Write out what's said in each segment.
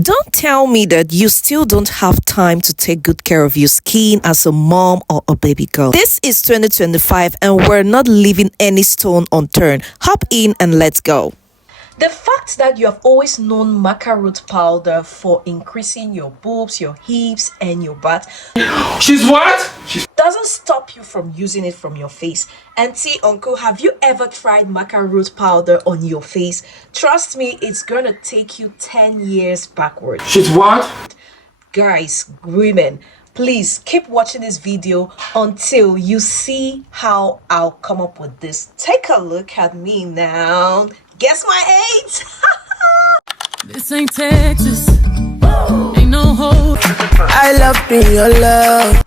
Don't tell me that you still don't have time to take good care of your skin as a mom or a baby girl. This is 2025 and we're not leaving any stone unturned. Hop in and let's go. The fact that you have always known Maca Root Powder for increasing your boobs, your hips, and your butt. She's what? Doesn't stop you from using it from your face. Auntie, uncle, have you ever tried Maca Root Powder on your face? Trust me, it's gonna take you 10 years backwards. She's what? Guys, women, please keep watching this video until you see how I'll come up with this. Take a look at me now. Guess my age. This ain't Texas. Ain't no hope. I love being your love.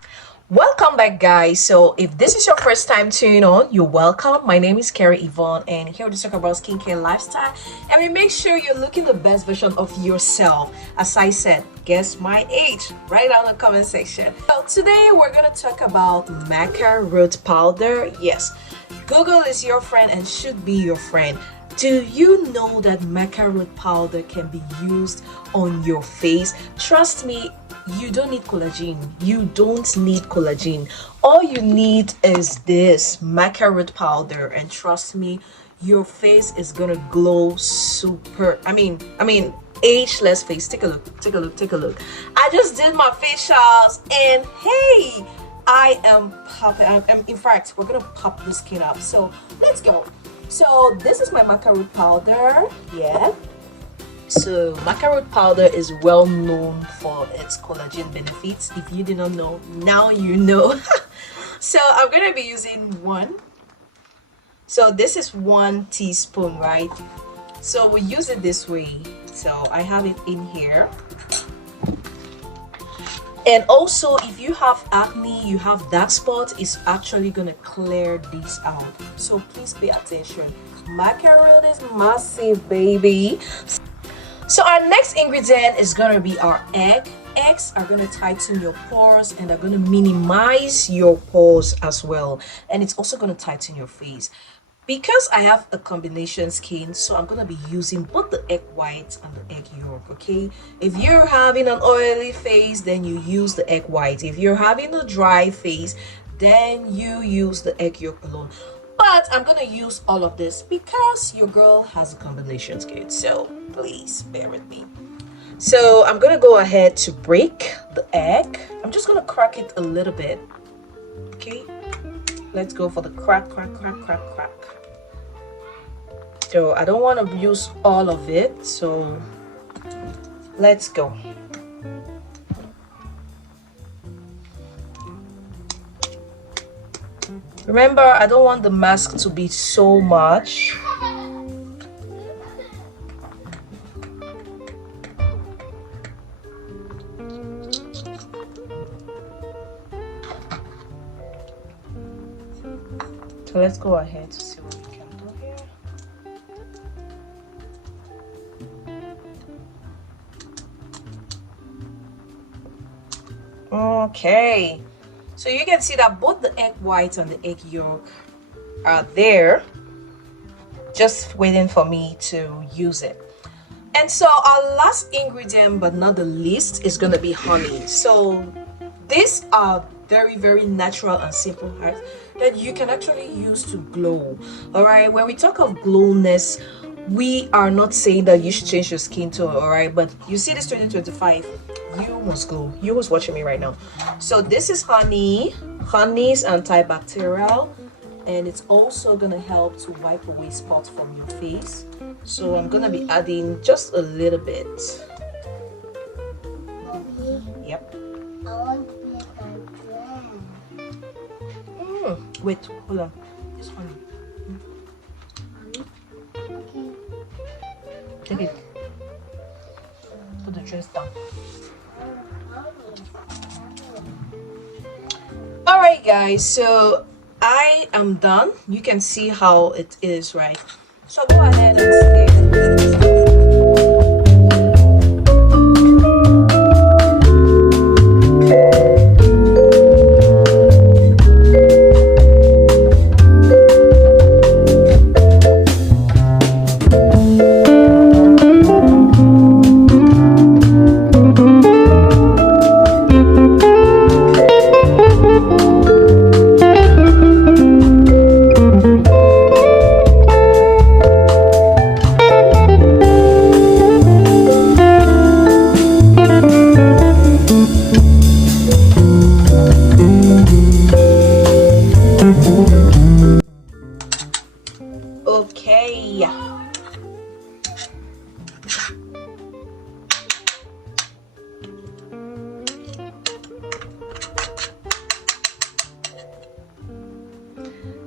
Welcome back, guys. So if this is your first time tuning on, you're welcome. My name is Carrie Yvonne, and here we talk about skincare lifestyle, and we make sure you're looking the best version of yourself. As I said, guess my age. Write down in the comment section. So today we're gonna talk about Maca Root Powder. Yes, Google is your friend and should be your friend. Do you know that Maca Root Powder can be used on your face? Trust me, you don't need collagen. You don't need collagen. All you need is this Maca Root Powder, and trust me, your face is gonna glow super. I mean, ageless face. Take a look. I just did my facials, and hey, I am popping. In fact, we're gonna pop the skin up. So let's go. So this is my Maca Root Powder. Yeah. So Maca Root Powder is well known for its collagen benefits. If you did not know, now you know. So I'm gonna be using one. So this is 1 teaspoon, right? So we use it this way. So I have it in here. And also, if you have acne, you have dark spots, it's actually gonna clear this out. So please pay attention. Maca Root is massive, baby. So our next ingredient is gonna be our egg. Eggs are gonna tighten your pores and are gonna minimize your pores as well. And it's also gonna tighten your face. Because I have a combination skin, so I'm gonna be using both the egg white and the egg yolk. Okay, if you're having an oily face, then you use the egg white. If you're having a dry face, then you use the egg yolk alone. But I'm gonna use all of this because your girl has a combination skin, so please bear with me. So I'm gonna go ahead to break the egg. I'm just gonna crack it a little bit. Okay, let's go for the crack. So I don't want to use all of it, so let's go. Remember, I don't want the mask to be so much. So let's go ahead to see what we can do here. Okay, so you can see that both the egg white and the egg yolk are there, just waiting for me to use it. And so our last ingredient, but not the least, is gonna be honey. So these are very natural and simple herbs that you can actually use to glow. All right, when we talk of glowness, we are not saying that you should change your skin tone, all right? But you see this 2025, you must glow. You was watching me right now. So this is honey. Honey is antibacterial, and it's also gonna help to wipe away spots from your face. So I'm gonna be adding just a little bit. Yep. Wait, hold on. This honey. Take it. Put the dress down. Alright guys, so I am done. You can see how it is, right? So go ahead and skip.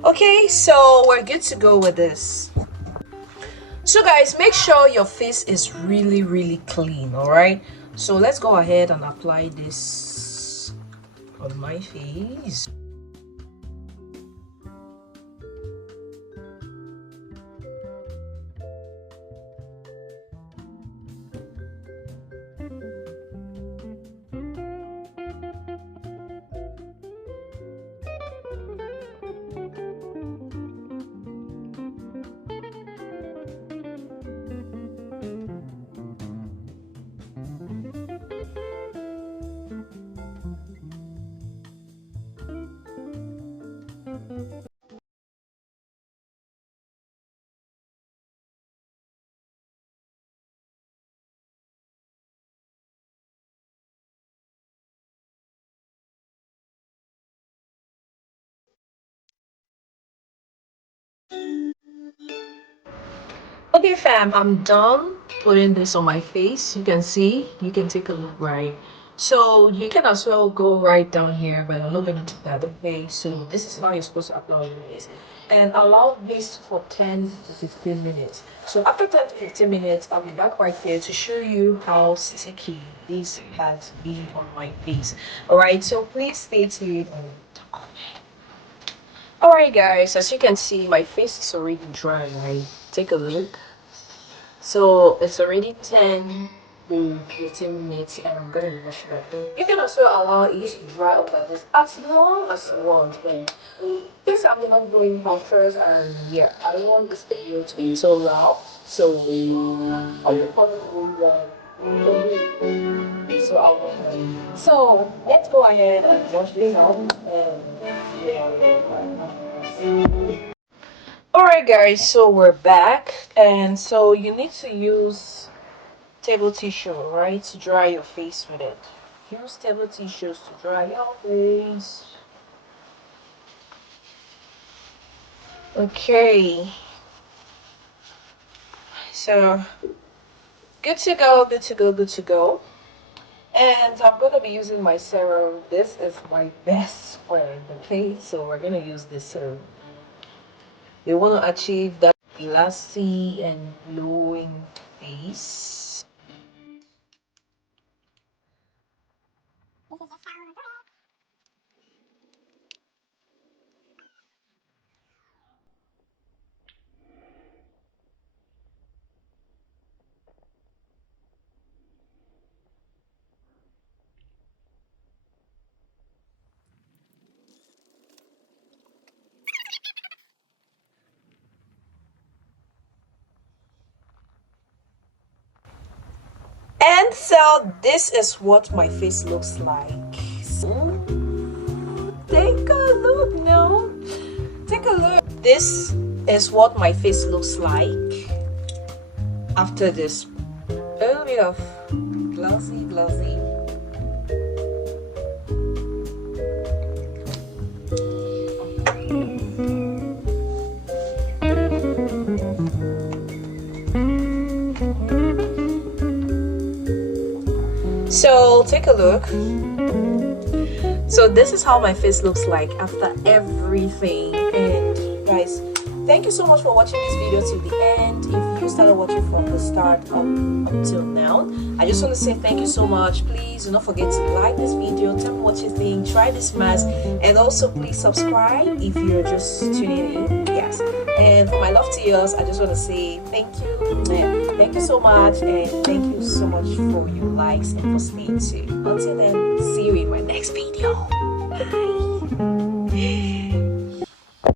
Okay, so we're good to go with this. So guys, make sure your face is really clean. All right, so let's go ahead and apply this on my face. Okay fam, I'm done putting this on my face. You can see, you can take a look, right? So you can as well go right down here, but I'm not going to do that. Okay, so this is how you're supposed to apply this, and allow this for 10 to 15 minutes. So after 10 to 15 minutes, I'll be back right here to show you how sticky this has been on my face. All right, so please stay tuned. Alright guys, as you can see, my face is already dry, right? Take a look. So it's already 10 to 15 minutes and I'm gonna wash it up. You can also allow it to dry up like this as long as you want. And this I'm not doing home first, and yeah, I don't want this video to be so loud. So I'll so let's go ahead and wash this up and alright guys, so we're back, and so you need to use table tissue, right, to dry your face with it. Use table tissues to dry your face. Okay, so good to go, good to go, good to go. And I'm going to be using my serum. This is my best friend, okay? So we're going to use this serum. We want to achieve that glassy and glowing face. And so this is what my face looks like. So take a look now. Take a look. This is what my face looks like after this. A little bit of glossy. So take a look. So this is how my face looks like after everything. And guys, thank you so much for watching this video to the end. If you started watching from the start up until now, I just want to say thank you so much. Please do not forget to like this video, tell me what you think, try this mask, and also please subscribe if you're just tuning in. Yes, and for my love to yours, I just want to say thank you. Thank you so much, and thank you so much for your likes and for staying tuned. Until then, see you in my next video. Bye.